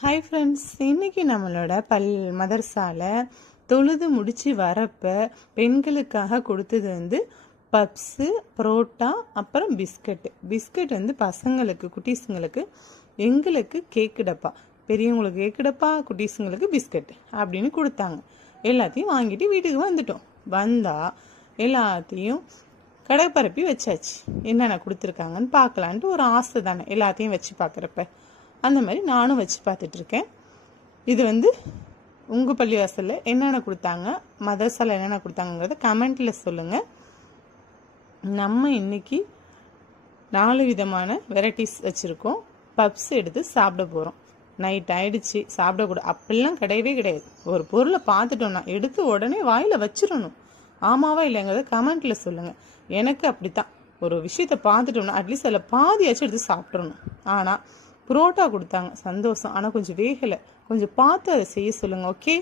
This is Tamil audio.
ஹாய் ஃப்ரெண்ட்ஸ், இன்னைக்கு நம்மளோட மதரசாவில் தொழுது முடித்து வரப்போ பெண்களுக்காக கொடுத்தது பப்ஸு, புரோட்டா, அப்புறம் பிஸ்கட் பசங்களுக்கு, குட்டீஸுங்களுக்கு, எங்களுக்கு கேக்கு டப்பா, பெரியவங்களுக்கு கேக்கு டப்பா, குட்டீஸுங்களுக்கு பிஸ்கட் அப்படின்னு கொடுத்தாங்க. எல்லாத்தையும் வாங்கிட்டு வீட்டுக்கு வந்துட்டோம். வந்தால் எல்லாத்தையும் கடை பரப்பி வச்சாச்சு. என்னென்ன கொடுத்துருக்காங்கன்னு பார்க்கலான்ட்டு ஒரு ஆசை தானே எல்லாத்தையும் வச்சு பார்க்குறப்ப. அந்த மாதிரி நானும் வச்சு பார்த்துட்ருக்கேன். இது உங்கள் பள்ளிவாசலில் என்னென்ன கொடுத்தாங்க, மதரசாவில் என்னென்ன கொடுத்தாங்கிறத கமெண்ட்டில் சொல்லுங்கள். நம்ம இன்றைக்கி 4 விதமான வெரைட்டிஸ் வச்சுருக்கோம். பப்ஸ் எடுத்து சாப்பிட போகிறோம். நைட் ஆகிடுச்சு, சாப்பிடக்கூடாது அப்படிலாம் கிடையவே கிடையாது. ஒரு பொருளை பார்த்துட்டோன்னா எடுத்து உடனே வாயில் வச்சிடணும். ஆமாவா இல்லைங்கிறத கமெண்ட்டில் சொல்லுங்கள். எனக்கு அப்படித்தான். ஒரு விஷயத்தை பார்த்துட்டோன்னா அட்லீஸ்ட் அதில் பாதியாச்சும் எடுத்து சாப்பிட்றணும். ஆனால் புரோட்டா கொடுத்தாங்க, சந்தோஷம். ஆனால் கொஞ்சம் வேகலை. கொஞ்சம் பார்த்து அதை செய்ய சொல்லுங்கள். ஓகே.